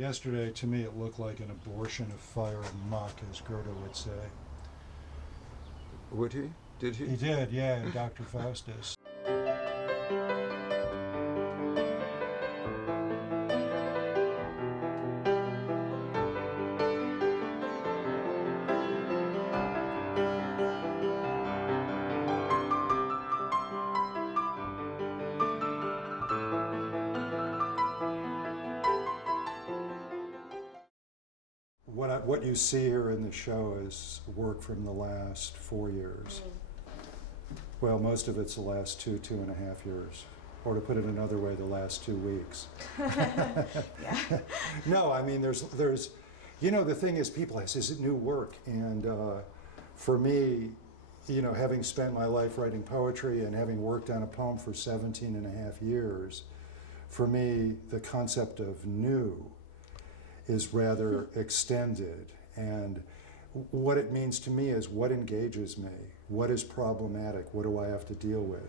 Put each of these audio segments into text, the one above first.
Yesterday, to me, it looked like an abortion of fire and muck, as Goethe would say. Would he? Did he? He did, yeah, in Dr. Faustus. What you see here in the show is work from the last 4 years. Well, most of it's the last 2.5 years. Or to put it another way, the last 2 weeks. Yeah. No, I mean, there's, you know, the thing is, people ask, is it new work? And for me, you know, having spent my life writing poetry and having worked on a poem for 17.5 years, for me, the concept of new is rather extended, and what it means to me is what engages me, what is problematic, what do I have to deal with,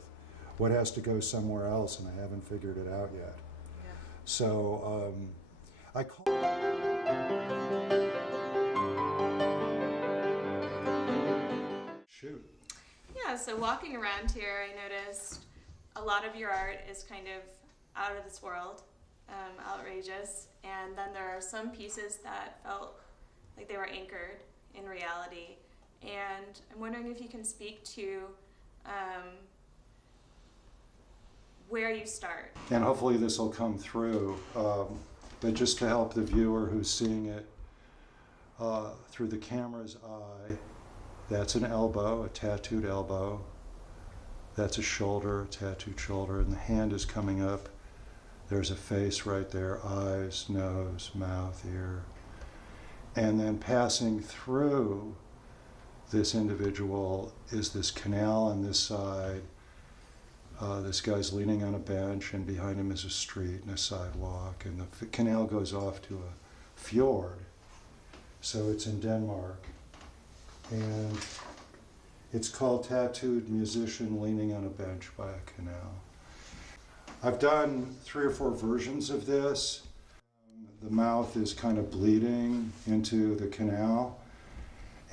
what has to go somewhere else, and I haven't figured it out yet. Yeah. So I call shoot. Yeah, so walking around here, I noticed a lot of your art is kind of out of this world, outrageous, and then there are some pieces that felt like they were anchored in reality. And I'm wondering if you can speak to where you start. And hopefully this will come through, but just to help the viewer who's seeing it through the camera's eye, that's an elbow, a tattooed elbow. That's a shoulder, a tattooed shoulder, and the hand is coming up. There's a face right there, eyes, nose, mouth, ear. And then passing through this individual is this canal on this side. This guy's leaning on a bench, and behind him is a street and a sidewalk, and the canal goes off to a fjord. So it's in Denmark. And it's called Tattooed Musician Leaning on a Bench by a Canal. I've done 3 or 4 versions of this. The mouth is kind of bleeding into the canal,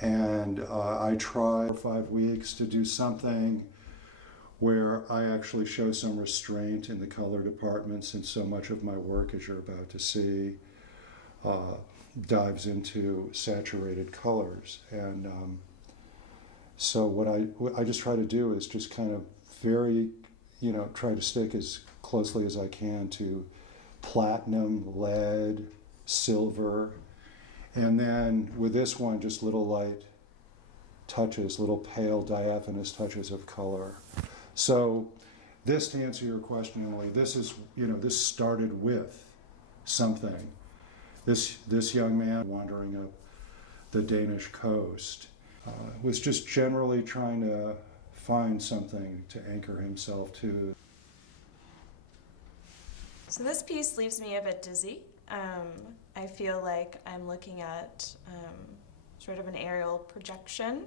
and I tried for 5 weeks to do something where I actually show some restraint in the color department, since so much of my work, as you're about to see, dives into saturated colors. And so what I just try to do is just kind of very, you know, try to stick as closely as I can to platinum, lead, silver, and then with this one, just little light touches, little pale diaphanous touches of color. So this, to answer your question, Emily, this is, you know, this started with something. This young man wandering up the Danish coast was just generally trying to find something to anchor himself to. So this piece leaves me a bit dizzy. I feel like I'm looking at sort of an aerial projection,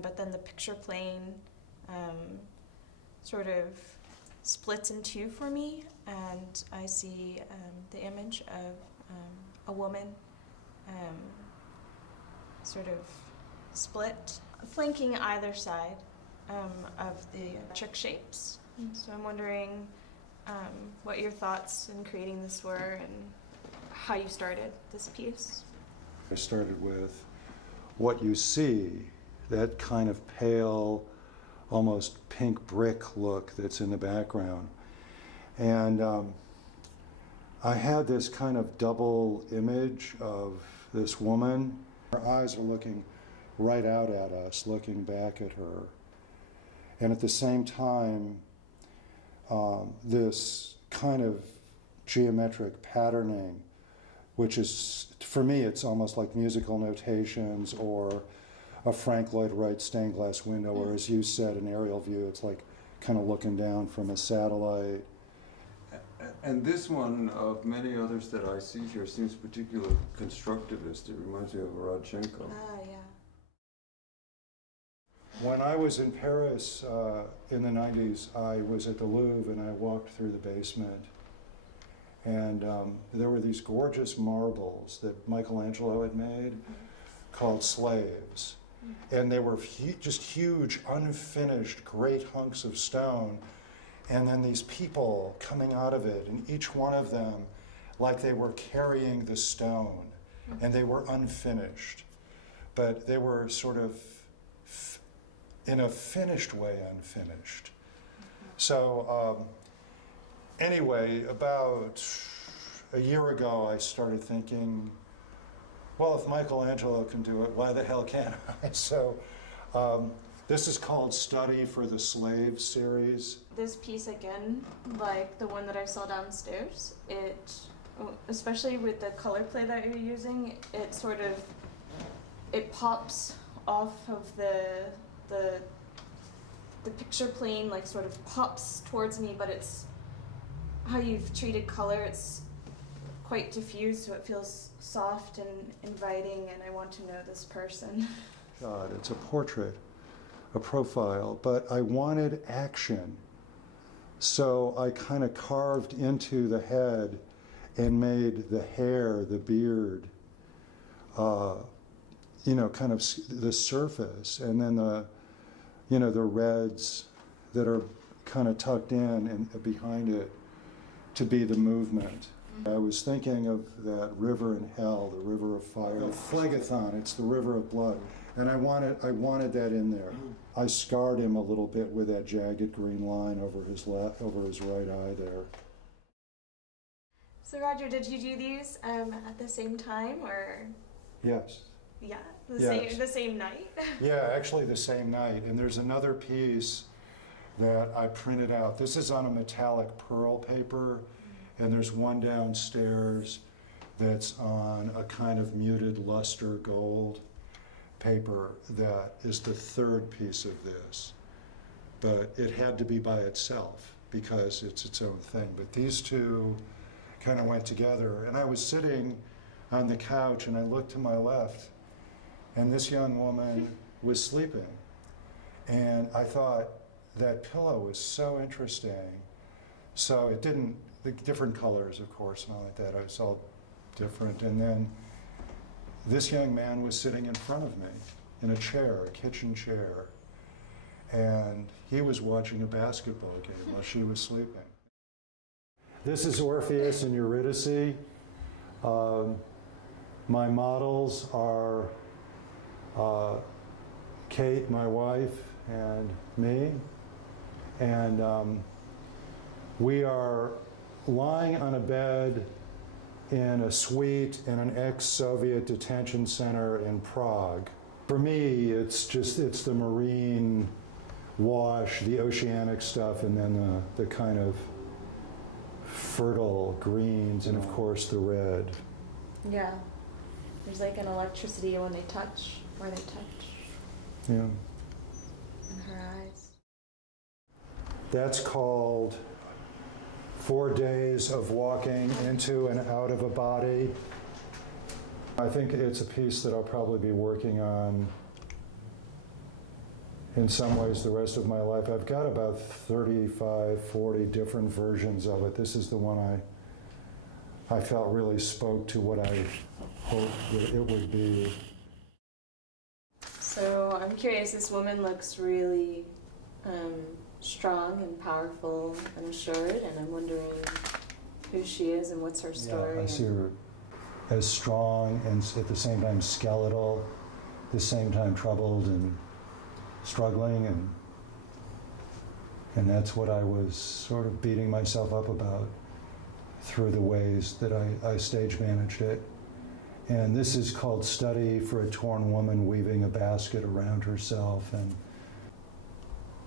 but then the picture plane sort of splits in two for me, and I see the image of a woman sort of split, flanking either side of the trick shapes. So I'm wondering what your thoughts in creating this were and how you started this piece. I started with what you see, that kind of pale, almost pink brick look that's in the background. And I had this kind of double image of this woman. Her eyes are looking right out at us, looking back at her. And at the same time, this kind of geometric patterning, which is, for me, it's almost like musical notations or a Frank Lloyd Wright stained glass window, or as you said, an aerial view. It's like kind of looking down from a satellite. And this one, of many others that I see here, seems particularly constructivist. It reminds me of Rodchenko. Ah, yeah. When I was in Paris in the 90s, I was at the Louvre and I walked through the basement. And there were these gorgeous marbles that Michelangelo had made called slaves. And they were just huge, unfinished, great hunks of stone. And then these people coming out of it, and each one of them, like they were carrying the stone, and they were unfinished. But they were sort of, in a finished way, unfinished. So anyway, about a year ago, I started thinking, well, if Michelangelo can do it, why the hell can't I? So this is called Study for the Slave series. This piece again, like the one that I saw downstairs, it, especially with the color play that you're using, it sort of, it pops off of the picture plane, like sort of pops towards me, but it's how you've treated color, it's quite diffused, so it feels soft and inviting, and I want to know this person. God, it's a portrait, a profile, but I wanted action. So I kind of carved into the head and made the hair, the beard, you know, kind of the surface, and then the, you know, the reds that are kind of tucked in and behind it to be the movement. I was thinking of that river in hell, the river of fire, the phlegathon, it's the river of blood. And I wanted that in there. I scarred him a little bit with that jagged green line over his right eye there. So Roger, did you do these at the same time, or? Yes. Yeah, Yes. the same night? Yeah, actually the same night. And there's another piece that I printed out. This is on a metallic pearl paper, and there's one downstairs that's on a kind of muted luster gold paper that is the third piece of this. But it had to be by itself because it's its own thing. But these two kind of went together. And I was sitting on the couch and I looked to my left, and this young woman was sleeping. And I thought that pillow was so interesting. So it didn't, the different colors, of course, and all like that. I was all different. And then this young man was sitting in front of me in a chair, a kitchen chair. And he was watching a basketball game while she was sleeping. This is Orpheus and Eurydice. My models are Kate, my wife, and me. And we are lying on a bed in a suite in an ex-Soviet detention center in Prague. For me, it's the marine wash, the oceanic stuff, and then the kind of fertile greens, and of course the red. Yeah. There's like an electricity when they touch, where they touch. Yeah. In her eyes. That's called 4 days of walking into and out of a body. I think it's a piece that I'll probably be working on in some ways the rest of my life. I've got about 35, 40 different versions of it. This is the one I felt really spoke to what I hoped that it would be. So I'm curious, this woman looks really strong and powerful and assured, and I'm wondering who she is and what's her story. Yeah, I see her as strong and at the same time skeletal, at the same time troubled and struggling, and that's what I was sort of beating myself up about through the ways that I stage managed it. And this is called Study for a Torn Woman Weaving a Basket Around Herself. And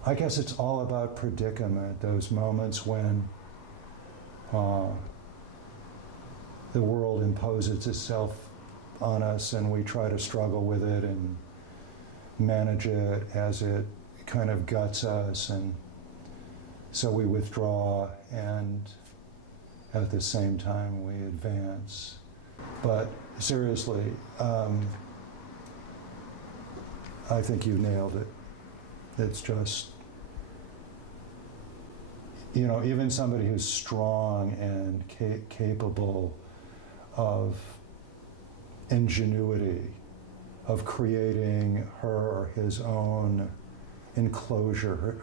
I guess it's all about predicament, those moments when the world imposes itself on us and we try to struggle with it and manage it as it kind of guts us, and so we withdraw, and at the same time we advance. But seriously, I think you nailed it. It's just even somebody who's strong and capable of ingenuity, of creating her or his own enclosure,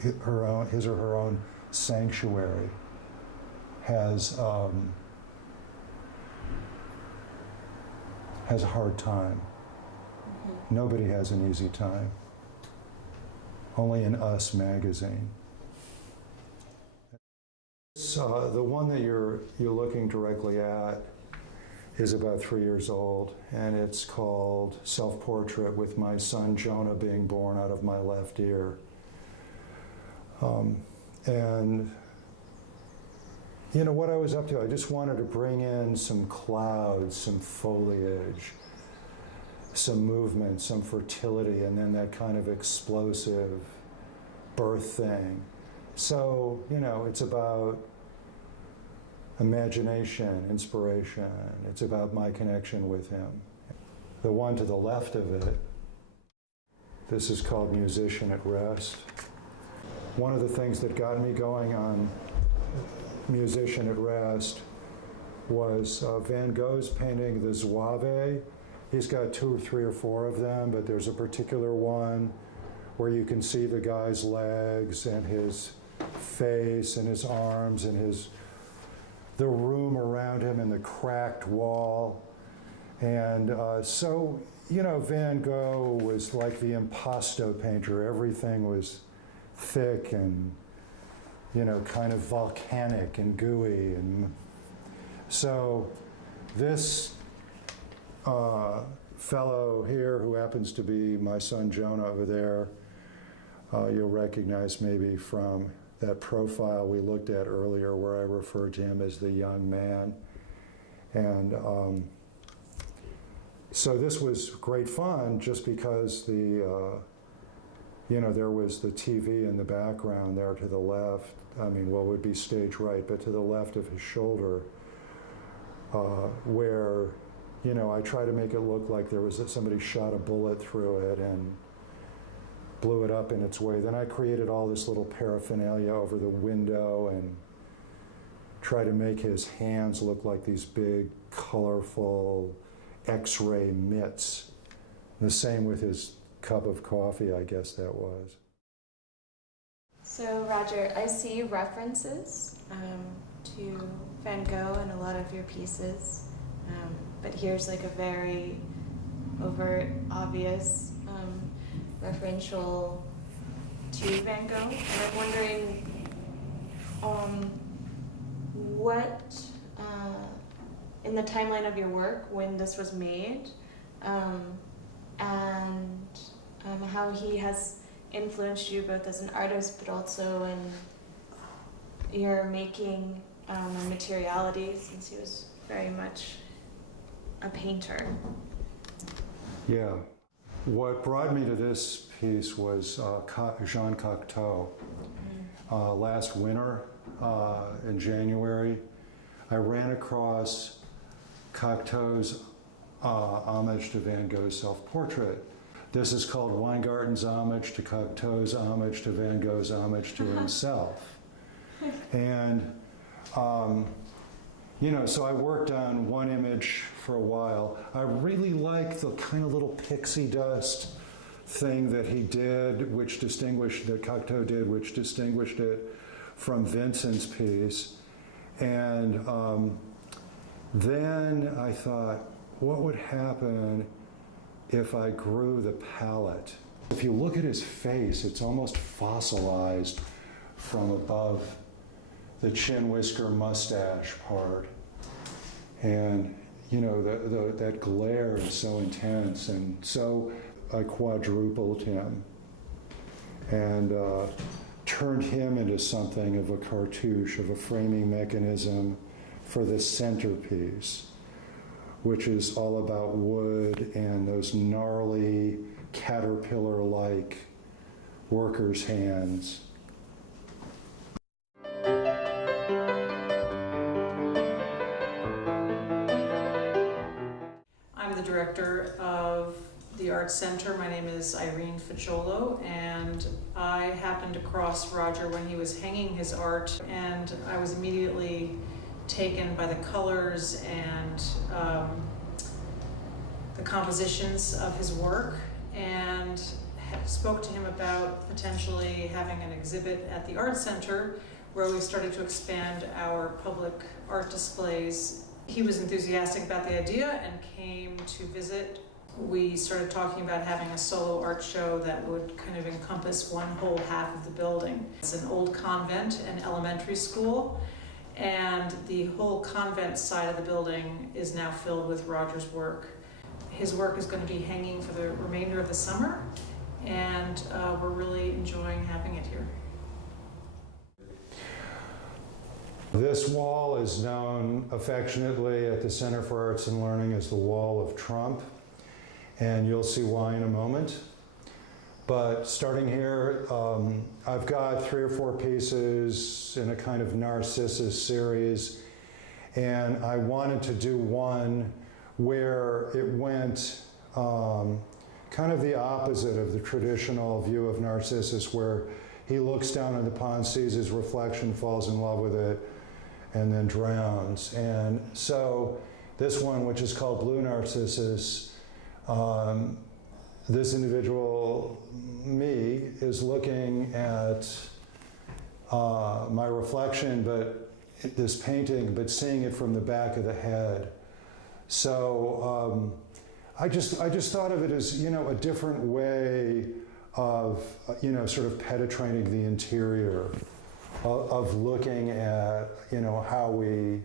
his or her own sanctuary, has a hard time. Nobody has an easy time. Only in Us magazine. So the one that you're looking directly at is about 3 years old, and it's called Self-Portrait with My Son Jonah Being Born Out of My Left Ear. And what I was up to, I just wanted to bring in some clouds, some foliage, some movement, some fertility, and then that kind of explosive birth thing. So, it's about imagination, inspiration. It's about my connection with him. The one to the left of it, this is called Musician at Rest. One of the things that got me going on Musician at Rest was Van Gogh's painting, the Zouave. He's got 2 or 3 or 4 of them, but there's a particular one where you can see the guy's legs and his face and his arms and the room around him and the cracked wall. And so, Van Gogh was like the impasto painter. Everything was thick and, kind of volcanic and gooey. And so this fellow here, who happens to be my son Jonah over there, you'll recognize maybe from that profile we looked at earlier where I referred to him as the young man. And so this was great fun just because there was the TV in the background there to the left. Would be stage right, but to the left of his shoulder, where, I try to make it look like there was somebody shot a bullet through it and blew it up in its way. Then I created all this little paraphernalia over the window and try to make his hands look like these big, colorful X-ray mitts. The same with his cup of coffee, I guess that was. So, Roger, I see references to Van Gogh in a lot of your pieces, but here's like a very overt, obvious referential to Van Gogh. And I'm wondering what, in the timeline of your work, when this was made, and how he has influenced you both as an artist but also in your making and materiality, since he was very much a painter. Yeah. What brought me to this piece was Jean Cocteau. Last winter, in January, I ran across Cocteau's homage to Van Gogh's self-portrait. This is called Weingarten's homage to Cocteau's homage to Van Gogh's homage to himself. And, so I worked on one image for a while. I really like the kind of little pixie dust thing that he did, that Cocteau did, which distinguished it from Vincent's piece. And then I thought, what would happen if I grew the palette? If you look at his face, it's almost fossilized from above the chin whisker mustache part. And, that glare is so intense. And so I quadrupled him and turned him into something of a cartouche, of a framing mechanism for the centerpiece, which is all about wood and those gnarly, caterpillar-like workers' hands. I'm the director of the art Arts Center. My name is Irene Facciolo, and I happened across Roger when he was hanging his art, and I was immediately taken by the colors and the compositions of his work, and spoke to him about potentially having an exhibit at the Arts Center where we started to expand our public art displays. He was enthusiastic about the idea and came to visit. We started talking about having a solo art show that would kind of encompass one whole half of the building. It's an old convent and elementary school, and the whole convent side of the building is now filled with Roger's work. His work is going to be hanging for the remainder of the summer, and we're really enjoying having it here. This wall is known affectionately at the Center for Arts and Learning as the Wall of Trump, and you'll see why in a moment. But starting here, I've got 3 or 4 pieces in a kind of Narcissus series, and I wanted to do one where it went kind of the opposite of the traditional view of Narcissus, where he looks down on the pond, sees his reflection, falls in love with it, and then drowns. And so this one, which is called Blue Narcissus, this individual, me, is looking at my reflection, but this painting, but seeing it from the back of the head. So I just thought of it as, you know, a different way of, you know, sort of penetrating the interior, of looking at, you know, how we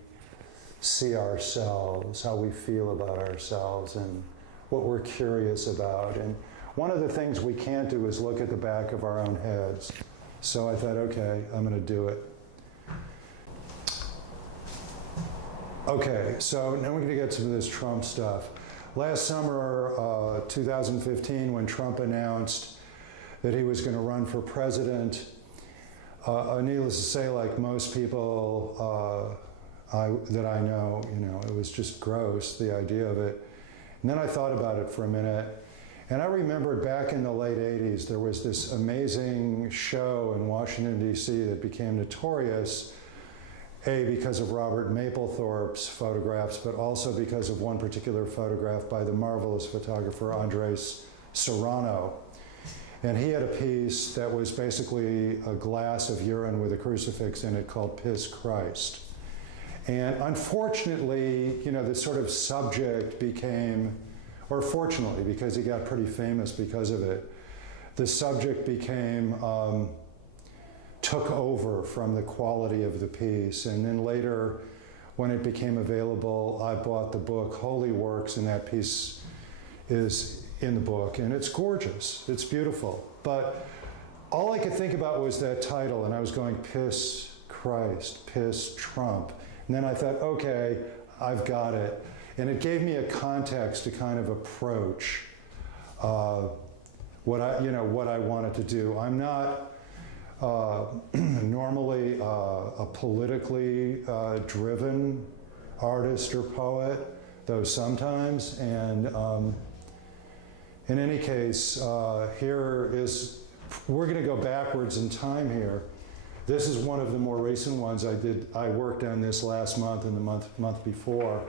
see ourselves, how we feel about ourselves, and what we're curious about. And one of the things we can't do is look at the back of our own heads. So I thought, okay, I'm going to do it. Okay, so now we're going to get to this Trump stuff. Last summer, 2015, when Trump announced that he was going to run for president, needless to say, like most people that I know, you know, it was just gross, the idea of it. And then I thought about it for a minute, and I remembered back in the late 80s, there was this amazing show in Washington, D.C. that became notorious, because of Robert Mapplethorpe's photographs, but also because of one particular photograph by the marvelous photographer Andres Serrano. And he had a piece that was basically a glass of urine with a crucifix in it called Piss Christ. And unfortunately, you know, the sort of subject became, or fortunately, because he got pretty famous because of it, the subject became, took over from the quality of the piece. And then later, when it became available, I bought the book Holy Works, and that piece is in the book, and it's gorgeous, it's beautiful. But all I could think about was that title, and I was going, Piss Christ, Piss Trump. And then I thought, okay, I've got it. And it gave me a context to kind of approach what I wanted to do. I'm not normally a politically driven artist or poet, though sometimes. And in any case, here is, we're going to go backwards in time here. This is one of the more recent ones I did. I worked on this last month and the month before.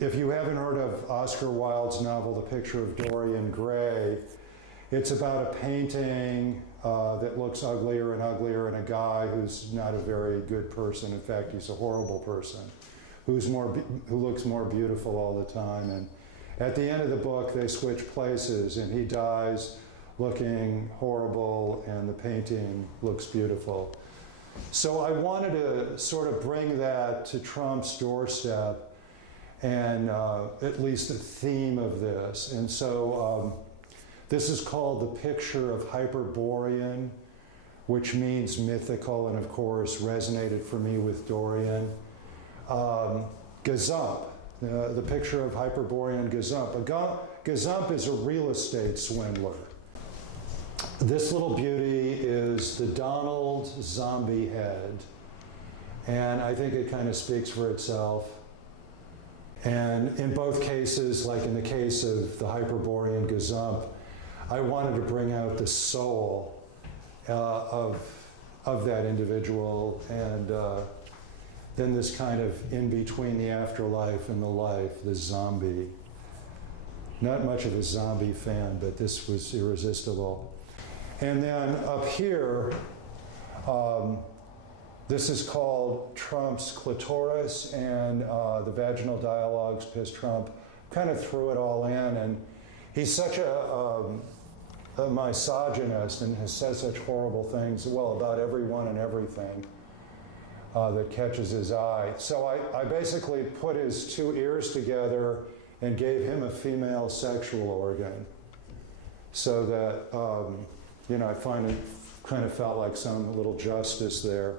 If you haven't heard of Oscar Wilde's novel, The Picture of Dorian Gray, it's about a painting that looks uglier and uglier, and a guy who's not a very good person. In fact, he's a horrible person, who looks more beautiful all the time. And at the end of the book, they switch places, and he dies looking horrible, and the painting looks beautiful. So I wanted to sort of bring that to Trump's doorstep, and at least a theme of this. And so this is called The Picture of Hyperborean, which means mythical, and of course resonated for me with Dorian. Gazump, the picture of Hyperborean Gazump. Gazump is a real estate swindler. This little beauty is the Donald zombie head, and I think it kind of speaks for itself. And in both cases, like in the case of the Hyperborean gazump, I wanted to bring out the soul of that individual, and then this kind of in between the afterlife and the life, the zombie. Not much of a zombie fan, but this was irresistible. And then up here, this is called Trump's clitoris, and the vaginal dialogues piss Trump. Kind of threw it all in, and he's such a misogynist and has said such horrible things, well, about everyone and everything that catches his eye. So I basically put his two ears together and gave him a female sexual organ, so that, I kind of felt like some little justice there.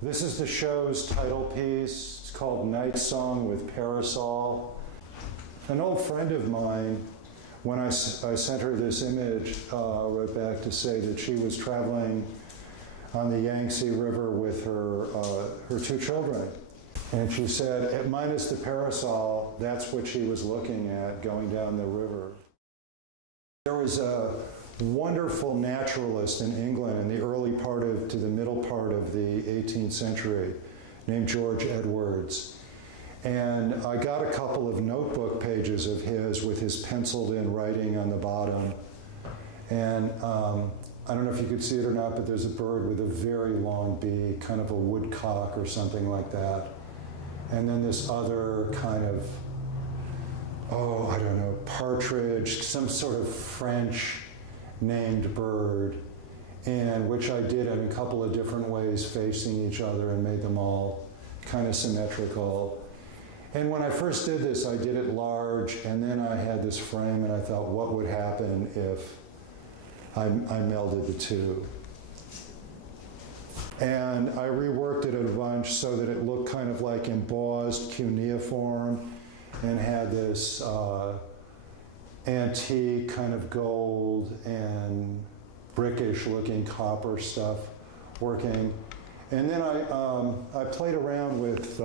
This is the show's title piece. It's called Nightsong with Parasol. An old friend of mine, when I sent her this image, wrote back to say that she was traveling on the Yangtze River with her two children. And she said, minus the parasol, that's what she was looking at going down the river. There was a wonderful naturalist in England in the early part to the middle part of the 18th century named George Edwards. And I got a couple of notebook pages of his with his penciled in writing on the bottom. And I don't know if you could see it or not, but there's a bird with a very long beak, kind of a woodcock or something like that. And then this other kind of, partridge, some sort of French named bird, and which I did in a couple of different ways facing each other and made them all kind of symmetrical. And when I first did this, I did it large, and then I had this frame, and I thought, what would happen if I melded the two? And I reworked it a bunch so that it looked kind of like embossed cuneiform and had this antique kind of gold and brickish looking copper stuff working. And then I played around with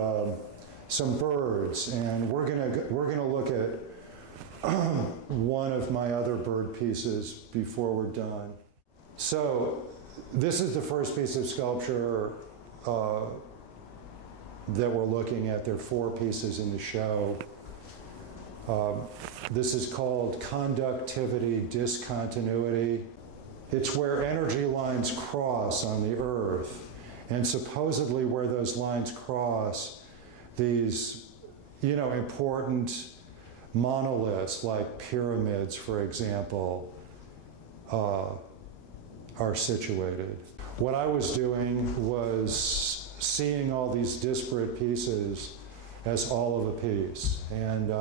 some birds, and we're gonna look at one of my other bird pieces before we're done. So this is the first piece of sculpture that we're looking at. There are 4 pieces in the show. This is called conductivity discontinuity. It's where energy lines cross on the Earth, and supposedly where those lines cross, these, important monoliths like pyramids, for example, are situated. What I was doing was seeing all these disparate pieces as all of a piece. And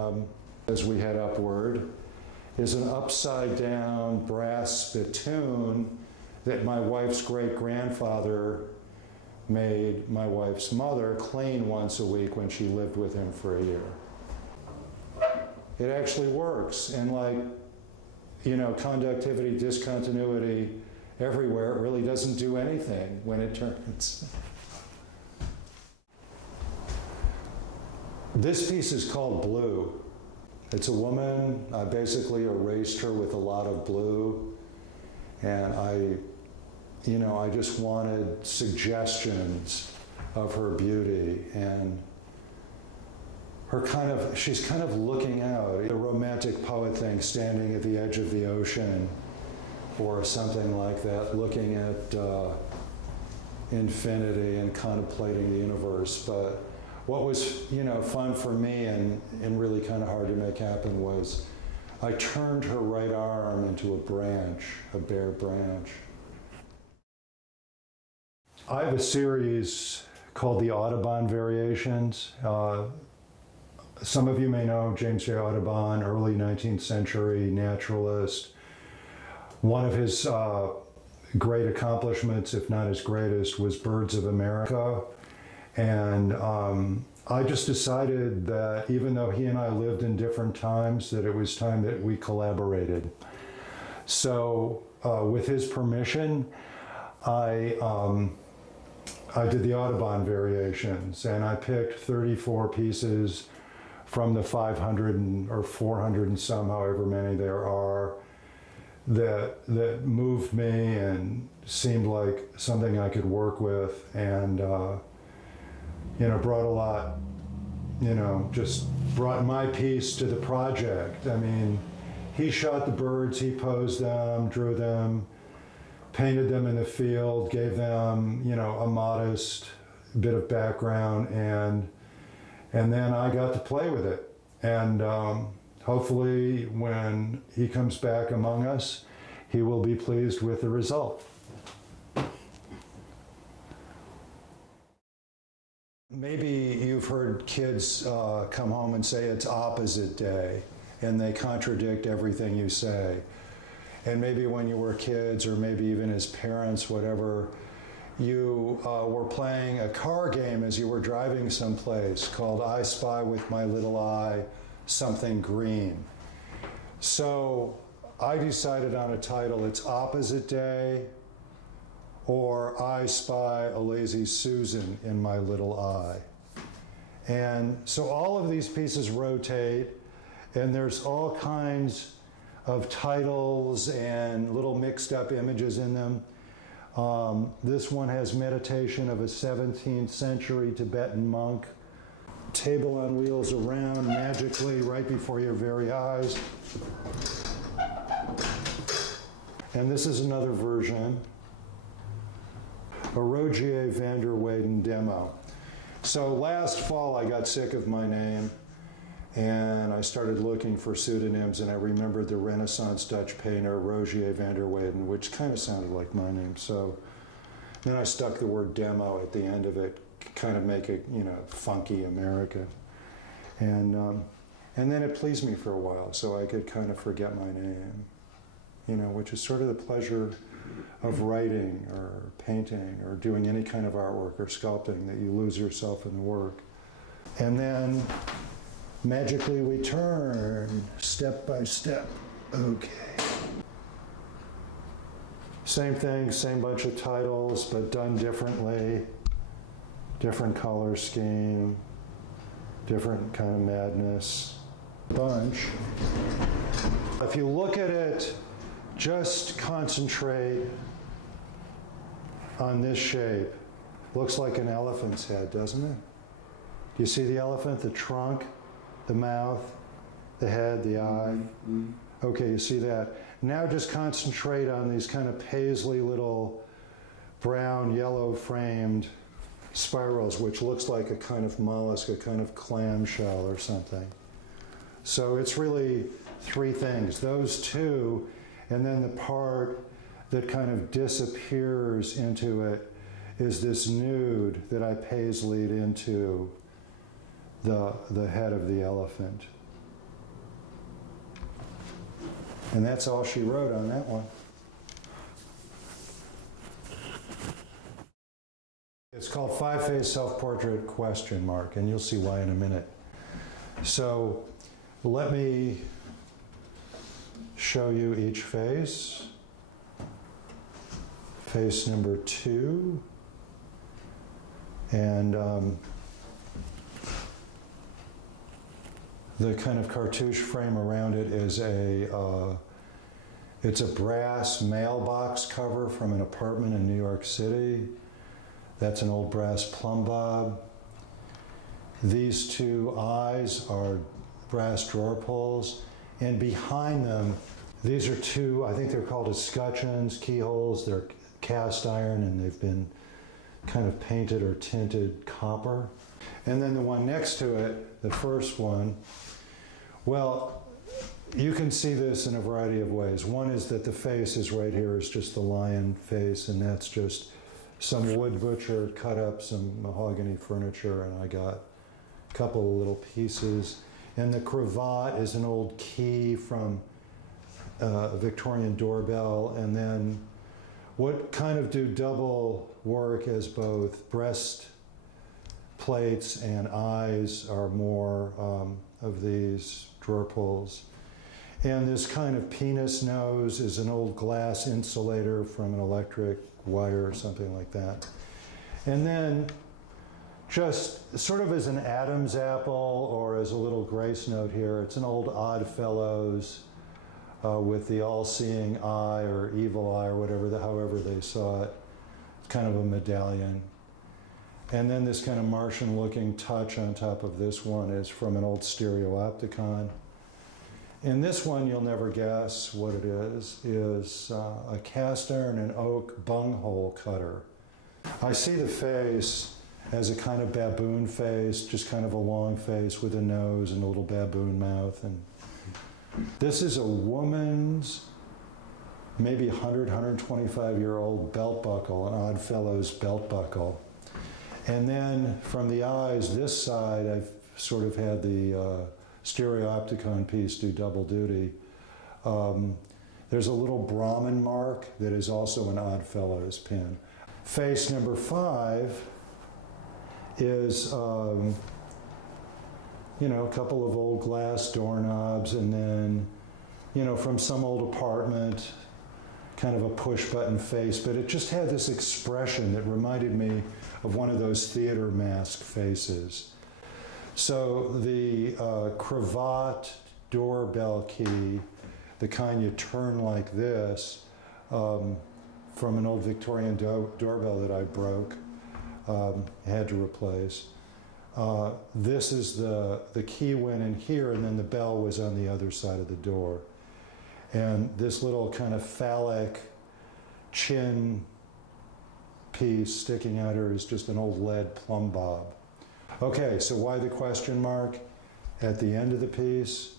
as we head upward is an upside down brass spittoon that my wife's great-grandfather made my wife's mother clean once a week when she lived with him for a year. It actually works, and conductivity, discontinuity everywhere, it really doesn't do anything when it turns. This piece is called Blue. It's a woman. I basically erased her with a lot of blue, and I just wanted suggestions of her beauty and she's kind of looking out, a romantic poet thing, standing at the edge of the ocean or something like that, looking at infinity and contemplating the universe. But what was, fun for me and really kind of hard to make happen was I turned her right arm into a branch, a bare branch. I have a series called the Audubon Variations. Some of you may know James J. Audubon, early 19th century naturalist. One of his great accomplishments, if not his greatest, was Birds of America. And I just decided that even though he and I lived in different times, that it was time that we collaborated. So with his permission, I did the Audubon Variations, and I picked 34 pieces from the 500 or 400 and some, however many there are, that moved me and seemed like something I could work with, and brought a lot, just brought my piece to the project. I mean, he shot the birds, he posed them, drew them, painted them in the field, gave them, a modest bit of background, and then I got to play with it. And hopefully when he comes back among us, he will be pleased with the result. Maybe you've heard kids come home and say it's opposite day, and they contradict everything you say. And maybe when you were kids, or maybe even as parents, whatever, you were playing a car game as you were driving someplace called I Spy with My Little Eye Something Green. So I decided on a title. It's Opposite Day, or I Spy a Lazy Susan in My Little Eye. And so all of these pieces rotate, and there's all kinds of titles and little mixed up images in them. This one has meditation of a 17th century Tibetan monk. Table on wheels around magically right before your very eyes. And this is another version, a Roger Weingarten demo. So last fall I got sick of my name, and I started looking for pseudonyms, and I remembered the Renaissance Dutch painter Roger Weingarten, which kind of sounded like my name. So then I stuck the word demo at the end of it, kind of make it, funky America. And then it pleased me for a while, so I could kind of forget my name, which is sort of the pleasure of writing or painting or doing any kind of artwork or sculpting, that you lose yourself in the work. And then magically we turn step by step. Okay. Same thing, same bunch of titles, but done differently. Different color scheme, different kind of madness. Bunch. If you look at it, just concentrate on this shape. Looks like an elephant's head, doesn't it? Do you see the elephant, the trunk, the mouth, the head, the eye? Mm-hmm. Okay, you see that. Now just concentrate on these kind of paisley little brown, yellow framed spirals, which looks like a kind of mollusk, a kind of clamshell or something. So it's really three things, those two, and then the part that kind of disappears into it is this nude that I paisleyed into the head of the elephant. And that's all she wrote on that one. It's called Five-Face Self-Portrait ? And you'll see why in a minute. So let me show you each face. Face number 2. And the kind of cartouche frame around it is it's a brass mailbox cover from an apartment in New York City. That's an old brass plumb bob. These two eyes are brass drawer pulls, and behind them, these are two, I think they're called escutcheons, keyholes. They're cast iron, and they've been kind of painted or tinted copper. And then the one next to it, the first one, well, you can see this in a variety of ways. One is that the face is right here, is just the lion face, and that's just some wood butcher cut up some mahogany furniture, and I got a couple of little pieces. And the cravat is an old key from a Victorian doorbell. And then what kind of do double work as both breast plates and eyes are more of these drawer pulls. And this kind of penis nose is an old glass insulator from an electric wire or something like that. And then just sort of as an Adam's apple or as a little grace note here. It's an old Oddfellows with the all-seeing eye or evil eye or whatever, however they saw it. It's kind of a medallion. And then this kind of Martian-looking touch on top of this one is from an old stereopticon. In this one, you'll never guess what it is a cast iron and oak bunghole cutter. I see the face as a kind of baboon face, just kind of a long face with a nose and a little baboon mouth. And this is a woman's maybe 100, 125-year-old belt buckle, an Oddfellows belt buckle. And then from the eyes, this side, I've sort of had the stereopticon piece do double duty. There's a little Brahmin mark that is also an Oddfellows pin. Face number 5 is, a couple of old glass doorknobs, and then, from some old apartment, kind of a push-button face, but it just had this expression that reminded me of one of those theater mask faces. So the cravat doorbell key, the kind you turn like this, from an old Victorian doorbell that I broke, had to replace. This is the key went in here, and then the bell was on the other side of the door. And this little kind of phallic chin piece sticking out here is just an old lead plumb bob. Okay, so why the question mark at the end of the piece?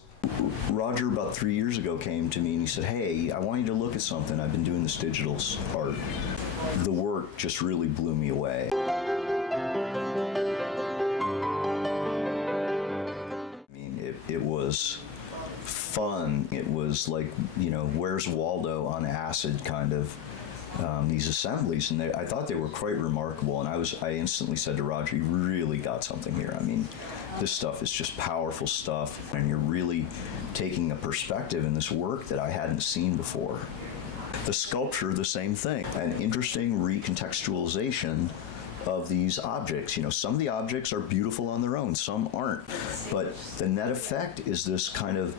Roger, about 3 years ago, came to me and he said, "Hey, I want you to look at something. I've been doing this digital art." The work just really blew me away. I mean, it was fun. It was like, Where's Waldo on acid kind of, these assemblies. And I thought they were quite remarkable. And I instantly said to Roger, "You really got something here. I mean, this stuff is just powerful stuff. And you're really taking a perspective in this work that I hadn't seen before." The sculpture, the same thing. An interesting recontextualization of these objects. Some of the objects are beautiful on their own, some aren't. But the net effect is this kind of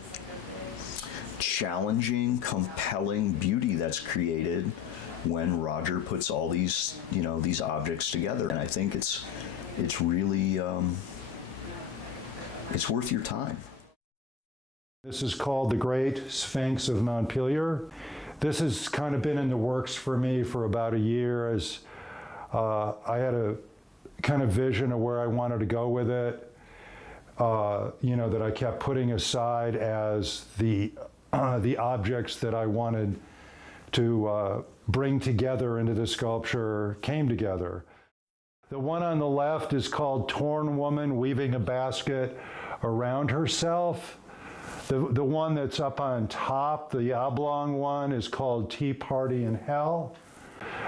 challenging, compelling beauty that's created when Roger puts all these, these objects together. And I think it's really, it's worth your time. This is called the Great Sphinx of Montpelier. This has kind of been in the works for me for about a year, as I had a kind of vision of where I wanted to go with it, that I kept putting aside as the objects that I wanted to bring together into the sculpture came together. The one on the left is called Torn Woman Weaving a Basket Around Herself. The one that's up on top, the oblong one, is called Tea Party in Hell.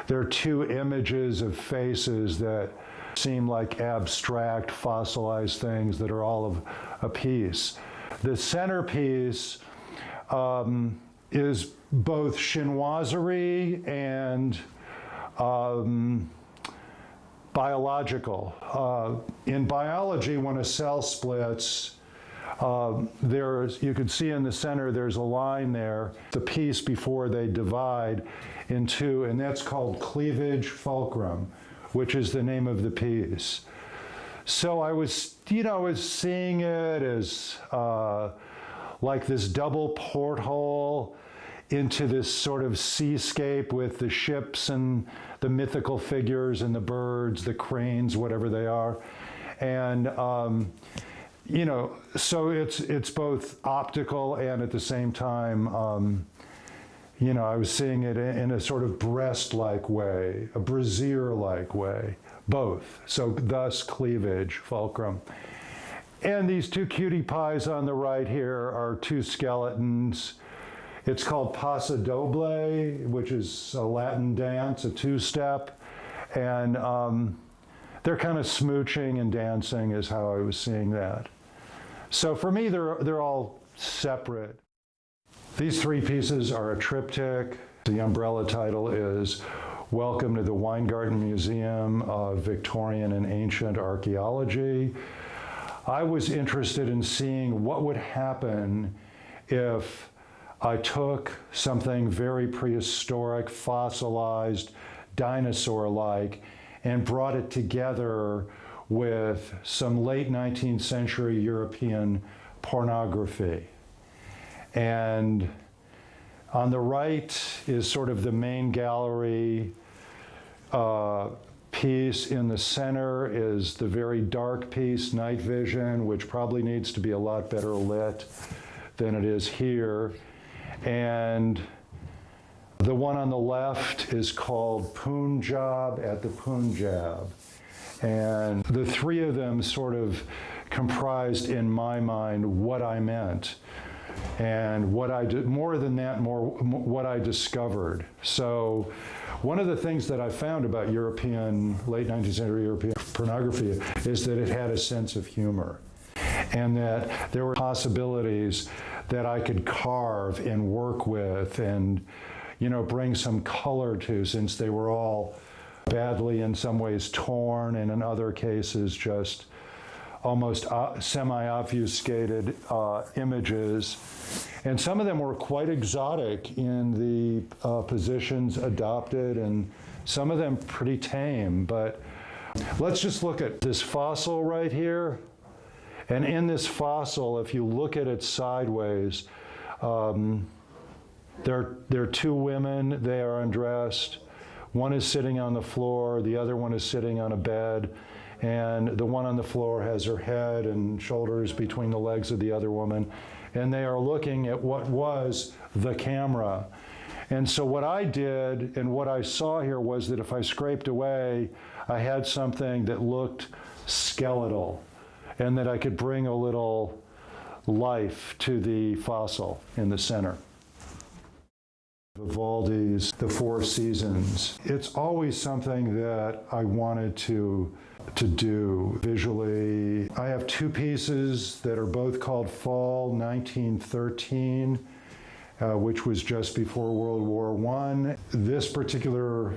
There are two images of faces that seem like abstract, fossilized things that are all of a piece. The centerpiece is both chinoiserie and biological. In biology, when a cell splits, you can see in the center there's a line there, the piece before they divide in two, and that's called cleavage fulcrum, which is the name of the piece. So I was seeing it as like this double porthole into this sort of seascape with the ships and the mythical figures and the birds, the cranes, whatever they are. And so it's both optical and at the same time, I was seeing it in a sort of breast-like way, a brassiere-like way, both. So thus cleavage, fulcrum. And these two cutie pies on the right here are two skeletons. It's called Paso Doble, which is a Latin dance, a two-step. And they're kind of smooching and dancing is how I was seeing that. So for me, they're all separate. These three pieces are a triptych. The umbrella title is Welcome to the Weingarten Museum of Victorian and Ancient Archaeology. I was interested in seeing what would happen if I took something very prehistoric, fossilized, dinosaur-like, and brought it together with some late 19th century European pornography. And on the right is sort of the main gallery piece. In the center is the very dark piece, Night Vision, which probably needs to be a lot better lit than it is here. And the one on the left is called Punjab at the Punjab. And the three of them sort of comprised, in my mind, what I meant. And what I did, more than that, what I discovered. So one of the things that I found about European, late 19th century European pornography is that it had a sense of humor, and that there were possibilities that I could carve and work with and, you know, bring some color to, since they were all badly in some ways torn, and in other cases just almost semi-obfuscated images. And some of them were quite exotic in the positions adopted, and some of them pretty tame. But let's just look at this fossil right here. And in this fossil, if you look at it sideways, there are two women. They are undressed. One is sitting on the floor, the other one is sitting on a bed, and the one on the floor has her head and shoulders between the legs of the other woman, and they are looking at what was the camera. And so what I did and what I saw here was that if I scraped away, I had something that looked skeletal, and that I could bring a little life to the fossil in the center. Vivaldi's The Four Seasons. It's always something that I wanted to do visually. I have two pieces that are both called Fall 1913, which was just before World War I. This particular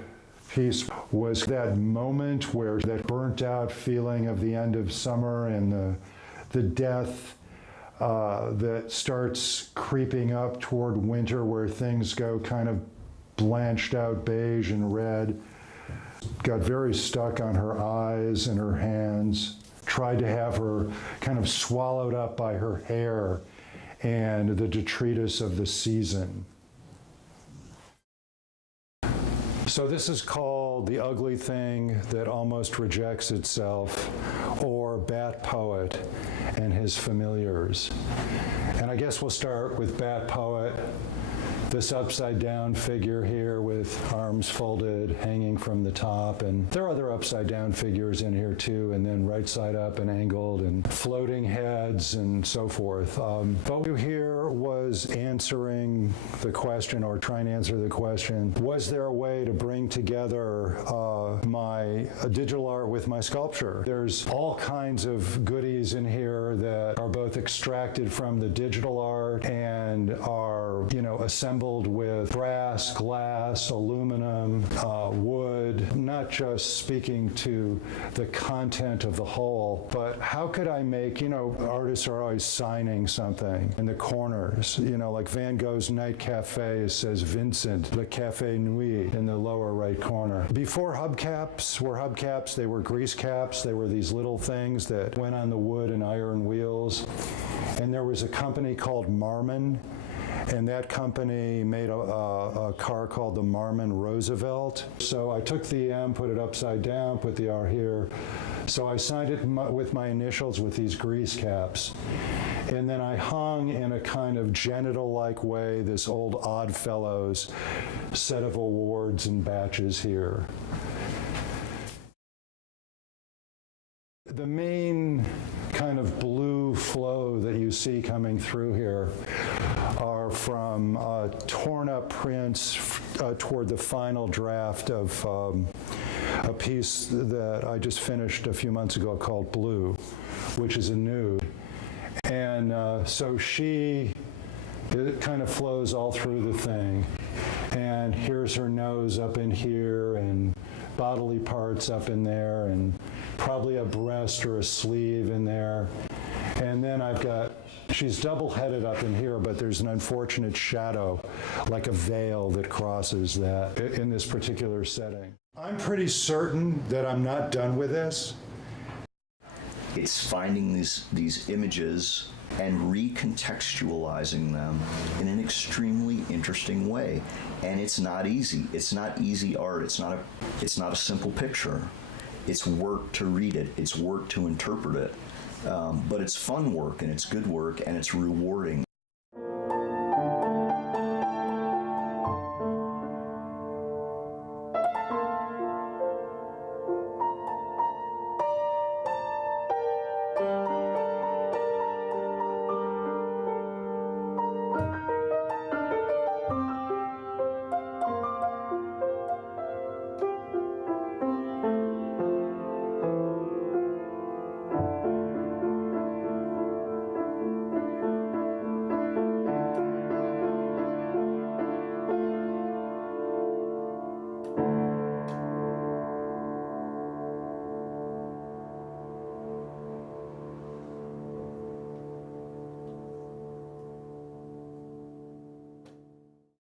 piece was that moment where that burnt out feeling of the end of summer and the death that starts creeping up toward winter, where things go kind of blanched out beige and red. Got very stuck on her eyes and her hands. Tried to have her kind of swallowed up by her hair and the detritus of the season. So this is called The Ugly Thing That Almost Rejects Itself, or Bat Poet and His Familiars. And I guess we'll start with Bat Poet, this upside down figure here with arms folded, hanging from the top. And there are other upside down figures in here too, and then right side up and angled and floating heads and so forth. But here was answering the question, or trying to answer the question, was there a way to bring together my digital art with my sculpture? There's all kinds of goodies in here that are both extracted from the digital art and are, you know, assembled with brass, glass, aluminum, wood, not just speaking to the content of the whole, but how could I make, you know, artists are always signing something in the corners, you know, like Van Gogh's Night Cafe says Vincent, Le Café Nuit in the lower right corner. Before hubcaps were hubcaps, they were grease caps. They were these little things that went on the wood and iron wheels. And there was a company called Marmon, and that company made a car called the Marmon Roosevelt. So I took the M, put it upside down, put the R here. So I signed it with my initials with these grease caps. And then I hung in a kind of genital-like way this old Oddfellows set of awards and badges here. The main kind of blue flow that you see coming through here are from torn up prints toward the final draft of a piece that I just finished a few months ago called Blue, which is a nude. And so it kind of flows all through the thing. And here's her nose up in here, and bodily parts up in there, and probably a breast or a sleeve in there. And then I've got, she's double-headed up in here, but there's an unfortunate shadow, like a veil that crosses that in this particular setting. I'm pretty certain that I'm not done with this. It's finding these images and recontextualizing them in an extremely interesting way. And it's not easy. It's not easy art. It's not a simple picture. It's work to read it. It's work to interpret it. But it's fun work, and it's good work, and it's rewarding.